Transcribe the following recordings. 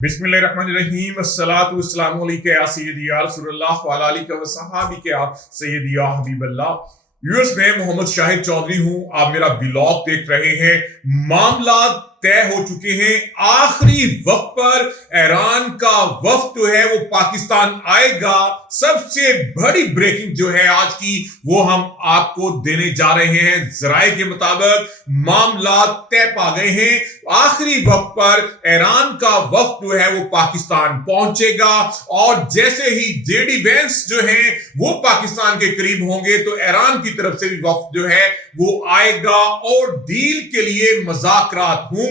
बिस्मिल्लाहिर्रहमानिर्रहीम अस्सलातु वस्सलामु अलैका या सय्यदी या रसूलल्लाह व अला आलिका व सहाबिका या सय्यदी या हबीबल्लाह। व्यूअर्स, मैं मोहम्मद शाहिद चौधरी हूं। आप मेरा व्लॉग देख रहे हैं। मामला तय हो चुके हैं। आखिरी वक्त पर ईरान का वफ्द जो है वो पाकिस्तान आएगा। सबसे बड़ी ब्रेकिंग जो है आज की वो हम आपको देने जा रहे हैं। जराए के मुताबिक मामला तय पा गए हैं। आखिरी वक्त पर ईरान का वफ्द जो है वो पाकिस्तान पहुंचेगा और जैसे ही जेडी वेंस जो है वो पाकिस्तान के करीब होंगे तो ईरान की तरफ से भी वफ्द जो है वो आएगा और डील के लिए मुज़ाकरात होंगे।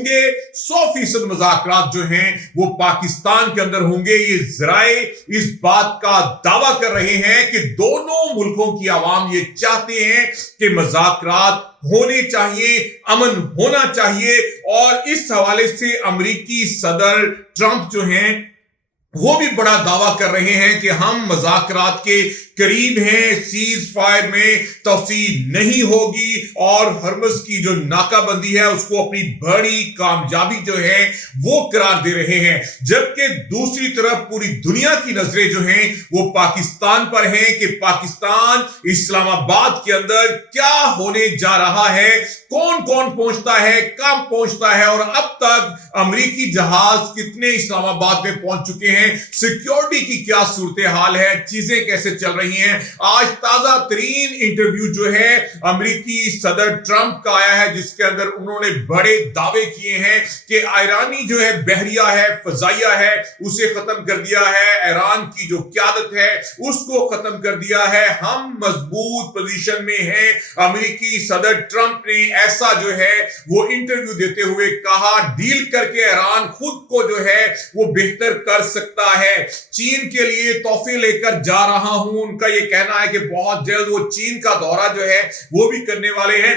100% मुज़ाकरात जो हैं वो पाकिस्तान के अंदर होंगे। ये जराए इस बात का दावा कर रहे हैं कि दोनों मुल्कों की आवाम ये चाहते हैं कि मुज़ाकरात होने चाहिए, अमन होना चाहिए। और इस हवाले से अमेरिकी सदर ट्रंप जो हैं वो भी बड़ा दावा कर रहे हैं कि हम मुज़ाकरात के करीब हैं, सीज फायर में तौसील नहीं होगी और हरमुज़ की जो नाकाबंदी है उसको अपनी बड़ी कामयाबी जो है वो करार दे रहे हैं। जबकि दूसरी तरफ पूरी दुनिया की नजरें जो हैं वो पाकिस्तान पर हैं कि पाकिस्तान इस्लामाबाद के अंदर क्या होने जा रहा है, कौन कौन पहुंचता है, कब पहुंचता है और अब तक अमेरिकी जहाज कितने इस्लामाबाद में पहुंच चुके हैं, सिक्योरिटी की क्या सूरत हाल है, चीजें कैसे चल रही हैं। आज ताजा तरीन इंटरव्यू जो है अमेरिकी सदर ट्रंप का आया है जिसके अंदर उन्होंने बड़े दावे किए हैं कि ईरानी जो है बहरिया है, फजाइया है, उसे खत्म कर दिया है, ईरान की जो क्यादत है उसको खत्म कर दिया है, हम मजबूत पोजीशन में हैं। अमेरिकी सदर ट्रंप ने ऐसा जो है वो इंटरव्यू देते हुए कहा डील करके ईरान खुद को जो है वो बेहतर कर सकता है। चीन के लिए तोहफे लेकर जा रहा हूं, उनका ये कहना है कि बहुत जल्द वो चीन का दौरा जो है वो भी करने वाले हैं।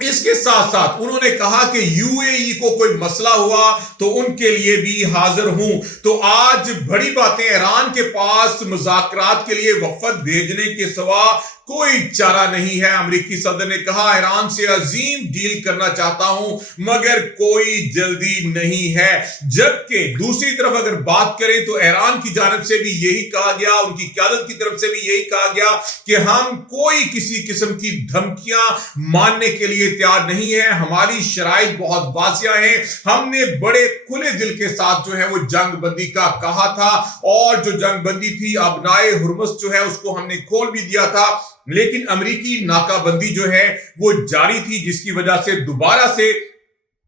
इसके साथ साथ उन्होंने कहा कि यूएई को कोई मसला हुआ तो उनके लिए भी हाजिर हूं। तो आज बड़ी बातें, ईरान के पास मुज़ाकरात के लिए वफद भेजने के सिवा कोई चारा नहीं है। अमेरिकी सदर ने कहा ईरान से अजीम डील करना चाहता हूं मगर कोई जल्दी नहीं है। जबकि दूसरी तरफ अगर बात करें तो ईरान की जानिब से भी यही कहा गया, उनकी क़यादत की तरफ से भी यही कहा गया कि हम कोई किसी किस्म की धमकियां मानने के लिए तैयार नहीं है। हमारी शराइत बहुत वासिया है। हमने बड़े खुले दिल के साथ जो है वो जंग बंदी का कहा था और जो जंग बंदी थी अबनाए हुर्मुज़ जो है उसको हमने खोल भी दिया था, लेकिन अमेरिकी नाकाबंदी जो है वो जारी थी जिसकी वजह से दोबारा से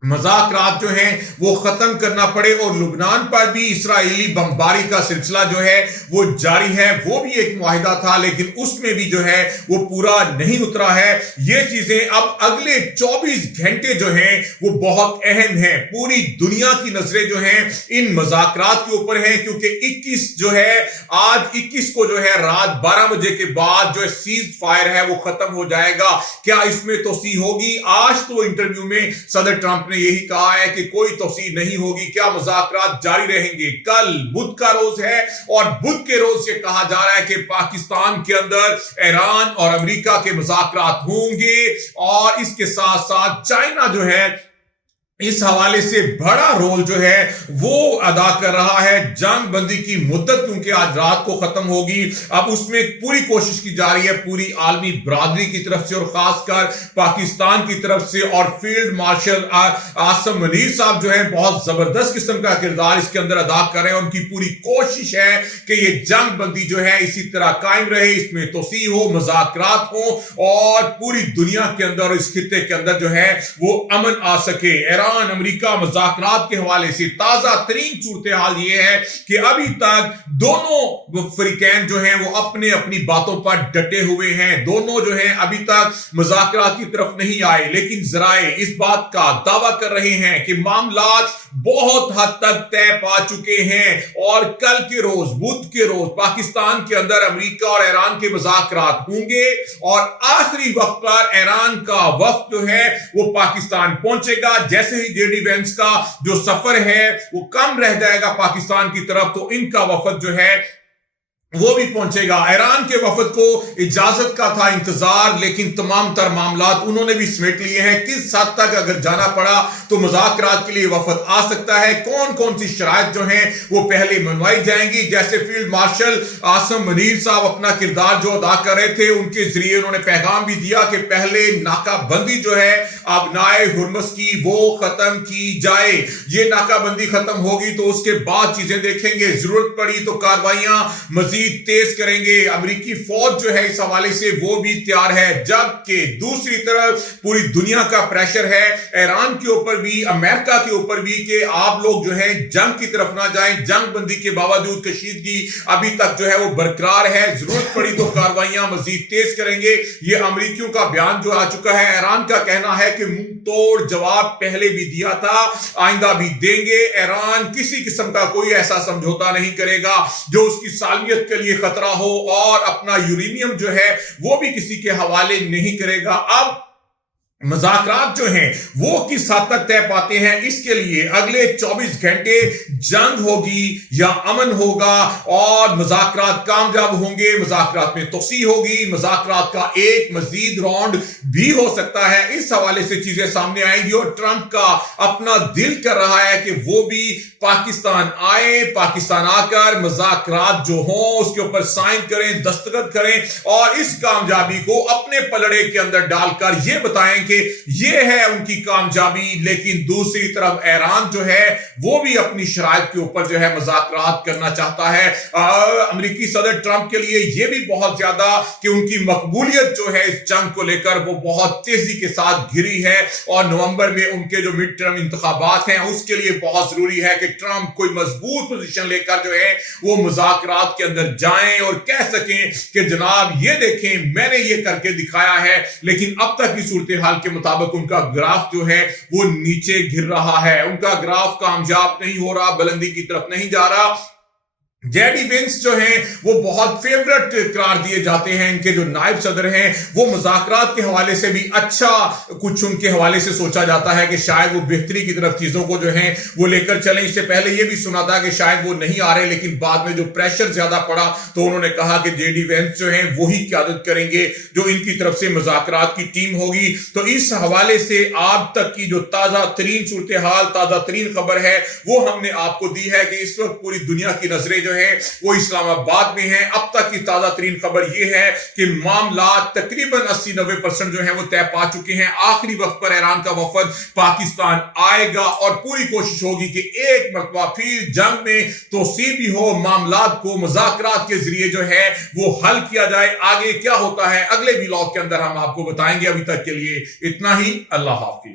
मुज़ाकरात जो हैं वो खत्म करना पड़े और लुबनान पर भी इस्राएली बमबारी का सिलसिला जो है वो जारी है। वो भी एक मुआहिदा था लेकिन उसमें भी जो है वो पूरा नहीं उतरा है। ये चीजें अब अगले 24 घंटे जो हैं वो बहुत अहम हैं। पूरी दुनिया की नजरें जो हैं इन मुज़ाकरात के ऊपर हैं क्योंकि 21 जो है आज 21 को जो है रात 12 बजे के बाद जो सीज फायर है वो खत्म हो जाएगा। क्या इसमें तोसी होगी? आज तो इंटरव्यू में सदर ट्रंप ने यही कहा है कि कोई तौसील नहीं होगी। क्या मुज़ाकरात जारी रहेंगे? कल बुध का रोज है और बुध के रोज ये कहा जा रहा है कि पाकिस्तान के अंदर ईरान और अमेरिका के मुज़ाकरात होंगे और इसके साथ साथ चाइना जो है इस हवाले से बड़ा रोल जो है वो अदा कर रहा है। जंग बंदी की मुद्दत क्योंकि आज रात को खत्म होगी, अब उसमें पूरी कोशिश की जा रही है पूरी आलमी बरादरी की तरफ से और खासकर पाकिस्तान की तरफ से। और फील्ड मार्शल आसिम मुनीर साहब जो है बहुत जबरदस्त किस्म का किरदार इसके अंदर अदा कर रहे हैं। उनकी पूरी कोशिश है कि ये जंग बंदी जो है इसी तरह कायम रहे, इसमें तोसी हो, मुज़ाकरात हो और पूरी दुनिया के अंदर इस खित्ते के अंदर जो है वो अमन आ सके। अमेरिका मुज़ाकरात के हवाले से ताजा तरीन सूरत हाल ये है कि अभी तक दोनों फरीकैन जो हैं वो अपने अपनी बातों पर डटे हुए हैं। दोनों जो हैं अभी तक मुज़ाकरात की तरफ नहीं आए, लेकिन जराए इस बात का दावा कर रहे हैं कि मामला बहुत हद तक तय पा चुके हैं और कल के रोज बुध के रोज पाकिस्तान के अंदर अमेरिका और ईरान के मुज़ाकरात होंगे और आखिरी वक्त पर ईरान का वफ्द जो है वो पाकिस्तान पहुंचेगा। जैसे ही जेडी वेंस का जो सफर है वो कम रह जाएगा पाकिस्तान की तरफ तो इनका वफद जो है वो भी पहुंचेगा। ईरान के वफद को इजाजत का था इंतजार, लेकिन तमाम तर मामलात उन्होंने भी समेट लिए हैं। किस हद तक अगर जाना पड़ा तो मुज़ाकरात के लिए वफद आ सकता है, कौन कौन सी शराइत जो हैं वो पहले मनवाई जाएंगी। जैसे फील्ड मार्शल आसम मुनीर साहब अपना किरदार जो अदा कर रहे थे, उनके जरिए उन्होंने पैगाम भी दिया कि पहले नाकाबंदी जो है अबनाए हुर्मुज़ की वो खत्म की जाए। ये नाकाबंदी खत्म होगी तो उसके बाद चीजें देखेंगे, जरूरत पड़ी तो कार्रवाइयां मजीद तेज करेंगे। अमेरिकी फौज जो है इस हवाले से वो भी तैयार है। जबकि दूसरी तरफ पूरी दुनिया का प्रेशर है ईरान के ऊपर भी, अमेरिका के ऊपर भी, कि आप लोग जो है जंग की तरफ ना जाएं। जंग बंदी के बावजूद कशीदगी अभी तक जो है वो बरकरार है। जरूरत पड़ी तो कार्रवाइयां मजीद तेज करेंगे। ये अमेरिकियों का बयान जो आ चुका है। ईरान का कहना है कि मुंह तोड़ जवाब पहले भी दिया था, आइंदा भी देंगे। ईरान किसी किस्म का कोई ऐसा समझौता नहीं करेगा जो उसकी सालमियत के लिए खतरा हो, और अपना यूरेनियम जो है वो भी किसी के हवाले नहीं करेगा। अब मुज़ाकरात जो हैं वो किस हद तक तय पाते हैं, इसके लिए अगले 24 घंटे जंग होगी या अमन होगा, और मुज़ाकरात कामयाब होंगे, मुज़ाकरात में तोसी होगी, मुज़ाकरात का एक मजीद राउंड भी हो सकता है। इस हवाले से चीजें सामने आएंगी, और ट्रंप का अपना दिल कर रहा है कि वो भी पाकिस्तान आए, पाकिस्तान आकर मुज़ाकरात जो हों उसके ऊपर साइन करें, दस्तखत करें, और इस कामयाबी को अपने पलड़े के अंदर डालकर ये बताएं कि ये है उनकी कामयाबी। लेकिन दूसरी तरफ ईरान जो है वो भी अपनी शराइत के ऊपर जो है मुज़ाकरात करना चाहता है। अमेरिकी सदर ट्रंप के लिए ये भी बहुत ज्यादा कि उनकी मकबूलियत जो है इस जंग को लेकर वो बहुत तेजी के साथ गिरी है, और नवंबर में उनके जो मिड टर्म इंतखाबात हैं उसके लिए बहुत जरूरी है कि ट्रंप कोई मजबूत पोजीशन लेकर जो है वो मुज़ाकरात के अंदर जाएं और कह सकें कि जनाब ये देखें मैंने ये करके दिखाया है। लेकिन अब तक की सूरत हाल के मुताबिक उनका ग्राफ जो है वो नीचे गिर रहा है, उनका ग्राफ कामयाब नहीं हो रहा, बुलंदी की तरफ नहीं जा रहा। जेडी वेंस जो हैं वो बहुत फेवरेट करार दिए जाते हैं। इनके जो नायब सदर हैं वो मुज़ाकरात के हवाले से भी अच्छा कुछ उनके हवाले से सोचा जाता है कि शायद वो बेहतरी की तरफ चीजों को जो है वो लेकर चलें। इससे पहले ये भी सुना था कि शायद वो नहीं आ रहे, लेकिन बाद में जो प्रेशर ज्यादा पड़ा तो उन्होंने कहा कि जेडी वेंस जो है वही क़यादत करेंगे जो इनकी तरफ से मुज़ाकरात की टीम होगी। तो इस हवाले से आप तक की जो ताजा तरीन सूरत हाल, ताजा तरीन खबर है वो हमने आपको दी है कि इस वक्त पूरी दुनिया की नजरें है वो इस्लामाबाद में है। अब तक की ताजा तरीन खबर यह है कि मामला तकरीबन 80-90% जो है वो तय पा चुके हैं। आखिरी वक्त पर ईरान का वफद पाकिस्तान आएगा और पूरी कोशिश होगी कि एक मरतबा फिर जंग में तोसी भी हो, मामलात को मुज़ाकरात के जरिए जो है वो हल किया जाए। आगे क्या होता है अगले व्लॉग के अंदर हम आपको बताएंगे। अभी तक के लिए इतना ही। अल्लाह हाफिज।